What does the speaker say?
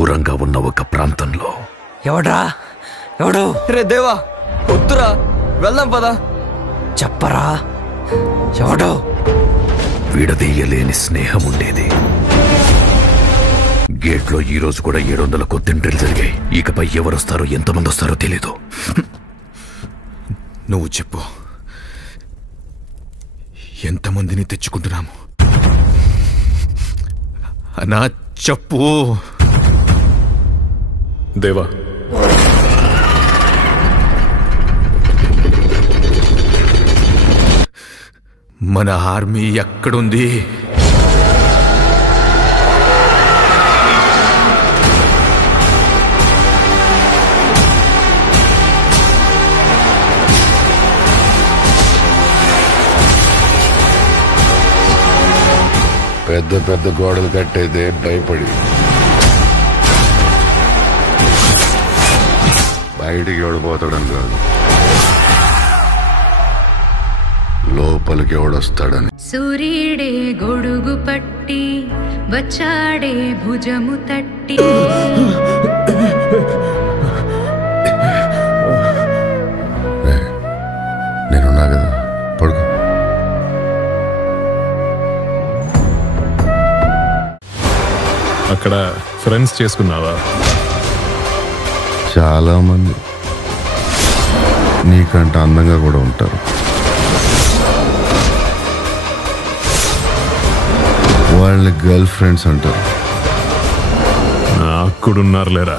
దూరంగా ఉన్న ఒక ప్రాంతంలో. ఎవడు రే దేవా, వద్దురా, వెళ్దాం పదా. చెప్పరా, ఎవడు? విడదీయలేని స్నేహం ఉండేది. గేట్లో ఈ రోజు కూడా 700 కొత్త ఎంట్రీలు జరిగాయి. ఇకపై ఎవరొస్తారో ఎంతమంది వస్తారో తెలీదు. నువ్వు చెప్పు, ఎంతమందిని తెచ్చుకుంటున్నాము అన్నా? చెప్పు దేవా. మన ఆర్మీ ఎక్కడుంది? పెద్ద పెద్ద గోడలు కట్టేదే భయపడి బయటికి ఎవడిపోతాడని కాదు, లోపలికి ఎవడొస్తాడని. సూర్యుడే గొడుగు పట్టి వచ్చాడే భుజము తట్టి. నేనున్నా కదా, పడుకో. అక్కడ ఫ్రెండ్స్ చేసుకున్నావా? చాలా మంది నీకంటే అందంగా కూడా ఉంటారు. వాళ్ళని గర్ల్ ఫ్రెండ్స్ అంటారు. నాకు కూడా ఉన్నారు లేరా.